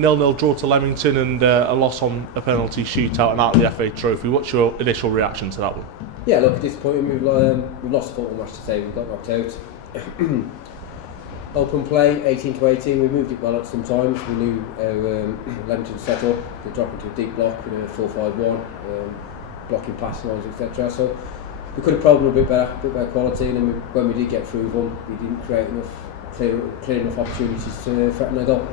0-0 draw to Leamington and a loss on a penalty shootout and out of the FA Trophy. What's your initial reaction to that one? Yeah, look, disappointing. We've lost a football match today. We got knocked out. Open play, 18-18. We moved it well at some times. We knew Leamington set up. They dropped into a deep block in a 4-5-1, blocking pass lines, etc. So we could have probably a bit better quality. And then when we did get through them, we didn't create enough clear enough opportunities to threaten their goal.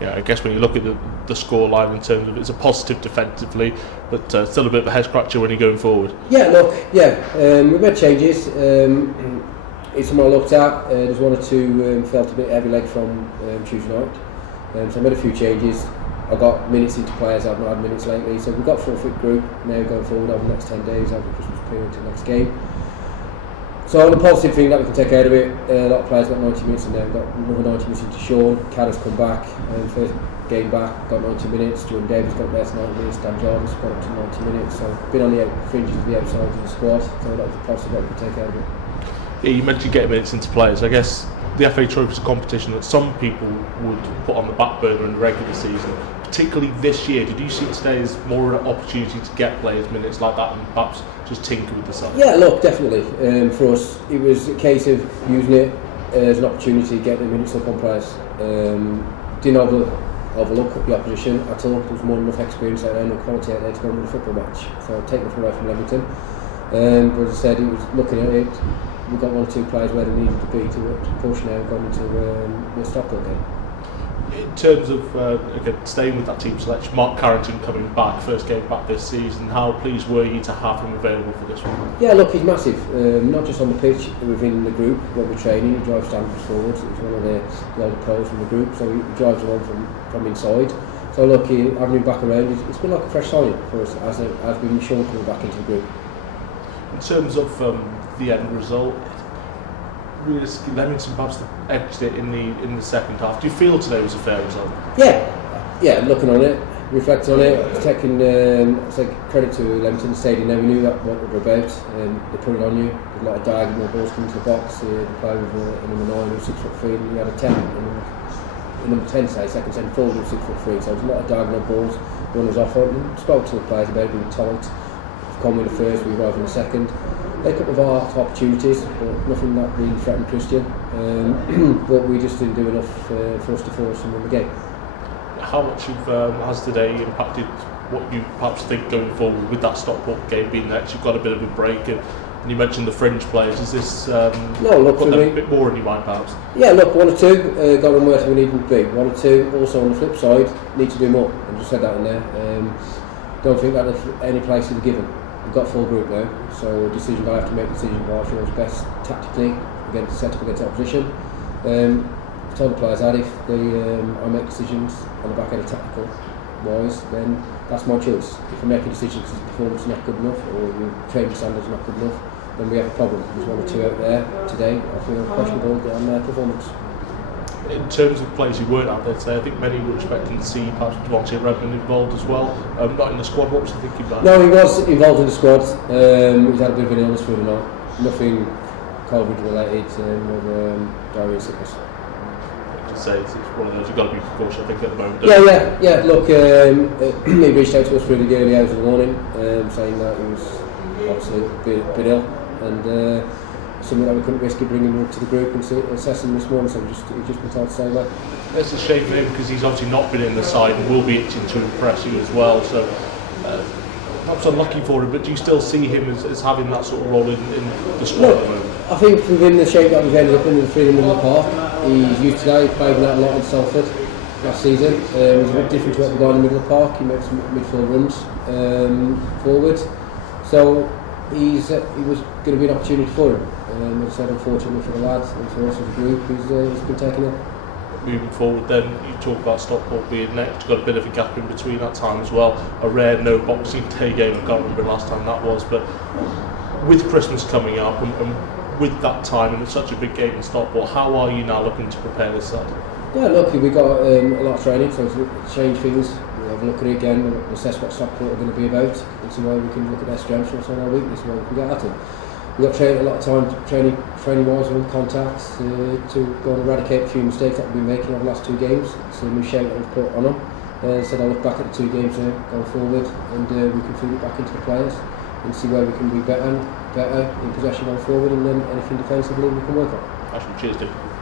Yeah, I guess when you look at the score line in terms of it's a positive defensively, but still a bit of a head scratcher when you're going forward. Yeah, look, we've made changes. It's something I looked at. There's one or two felt a bit heavy leg from Tuesday night. So I made a few changes. I got minutes into players I've not had minutes lately. So we've got a full-fit group now going forward over the next 10 days, over the Christmas period to the next game. So the positive thing that we can take out of it, a lot of players got 90 minutes and then got another 90 minutes into Sean. Keates come back, first game back, got 90 minutes. Jordan Davis got there to 90 minutes. Dan Jordan's got up to 90 minutes. So been on the fringes of the outside of the squad. So that was the positive that we can take out of it. Yeah, you mentioned getting minutes into players. I guess the FA Trophy is a competition that some people would put on the back burner in the regular season. Particularly this year, did you see today as more an opportunity to get players minutes like that and perhaps just tinker with the side? Yeah, look, definitely. For us, it was a case of using it as an opportunity to get the minutes up on players. Didn't overlook the opposition at all. There was more than enough experience out there, no quality out there to go and win a football match. So I'd take nothing away from Leamington. But as I said, it was looking at it. We've got one or two players where they needed to be to push now going into the Stockport game. In terms of again staying with that team selection, Mark Carrington coming back, first game back this season, how pleased were you to have him available for this one? Yeah, look, he's massive. Not just on the pitch, within the group when we're training. He drives standards forwards. He's one of the older pros from the group, so he drives along from inside. So look, having him back around, it's been like a fresh signing for us as we've been Sean coming back into the group. In terms of the end result, realistically, Leamington perhaps edged it in the second half. Do you feel today was a fair result? Yeah. Looking on it, reflecting on it, taking credit to Leamington Stadium. Now we knew that what we were about. They put it on you. There's a lot of diagonal balls coming to the box. They play with a number 9 who's 6'3", and we had a 10. And number 10, say second centre forward who's 6'3". So there's a lot of diagonal balls. Runners off it. And spoke to the players about it being tight. Come in the first, we arrived in the second. They could have had opportunities, but nothing that really threatened Christian. But we just didn't do enough for us to force them in the game. How much has today impacted what you perhaps think going forward with that Stockport game being next? You've got a bit of a break, and you mentioned the fringe players. Is this put them a bit more in your mind perhaps? Yeah, look, one or two got them where we need them to be. One or two also on the flip side need to do more. I just said that in there. Don't think that any place is given. We've got full group now, so I have to make decisions what I feel is best tactically set up against the opposition. I told the players that if I make decisions on the back end of tactical wise, then that's my choice. If I make a decision because the performance is not good enough or your training standards are not good enough, then we have a problem. There's one or two out there today I feel questionable on their performance. In terms of players who weren't out there today, I think many were expecting to see perhaps Devontae Redmond involved as well. Not in the squad. What was you thinking about? No, he was involved in the squad. He's had a bit of an illness for him now. Nothing COVID related or diarrhoea sickness. To say it's one of those you've got to be cautious, I think, at the moment. Yeah. Look, he reached out to us through the early hours of the morning, saying that he was obviously a bit ill and. Something that we couldn't risk bringing him up to the group and assessing him this morning, so he's just been told to say that. It's a shame for him because he's obviously not been in the side and will be itching to impress you as well, so perhaps unlucky for him, but do you still see him as having that sort of role in the squad at the moment? I think within the shape that we've ended up in the 3 in the middle of the park, he's used to that. He played that a lot in Salford last season. He's a bit different to what we got in the middle of the park. He makes midfield runs forward, so he was going to be an opportunity for him. As I said, unfortunately for the lads and for us as a group, he's been taken up. Moving forward then, you talk about Stockport being next, got a bit of a gap in between that time as well, a rare no Boxing Day game, I can't remember last time that was, but with Christmas coming up and with that time and it's such a big game in Stockport, how are you now looking to prepare this side? Yeah, look, we got a lot of training, so to change things, we'll have a look at it again, we'll assess what Stockport are going to be about and see where we can look at their strengths and also their weakness and where we can get at them. We've got a lot of time training wise with contacts to go and eradicate a few mistakes that we've been making over the last 2 games. It's a new shape that we've put on them. Said I'll look back at the 2 games going forward, and we can feed it back into the players and see where we can be better in possession going forward, and then anything defensively we can work on. Actually, cheers, Tim.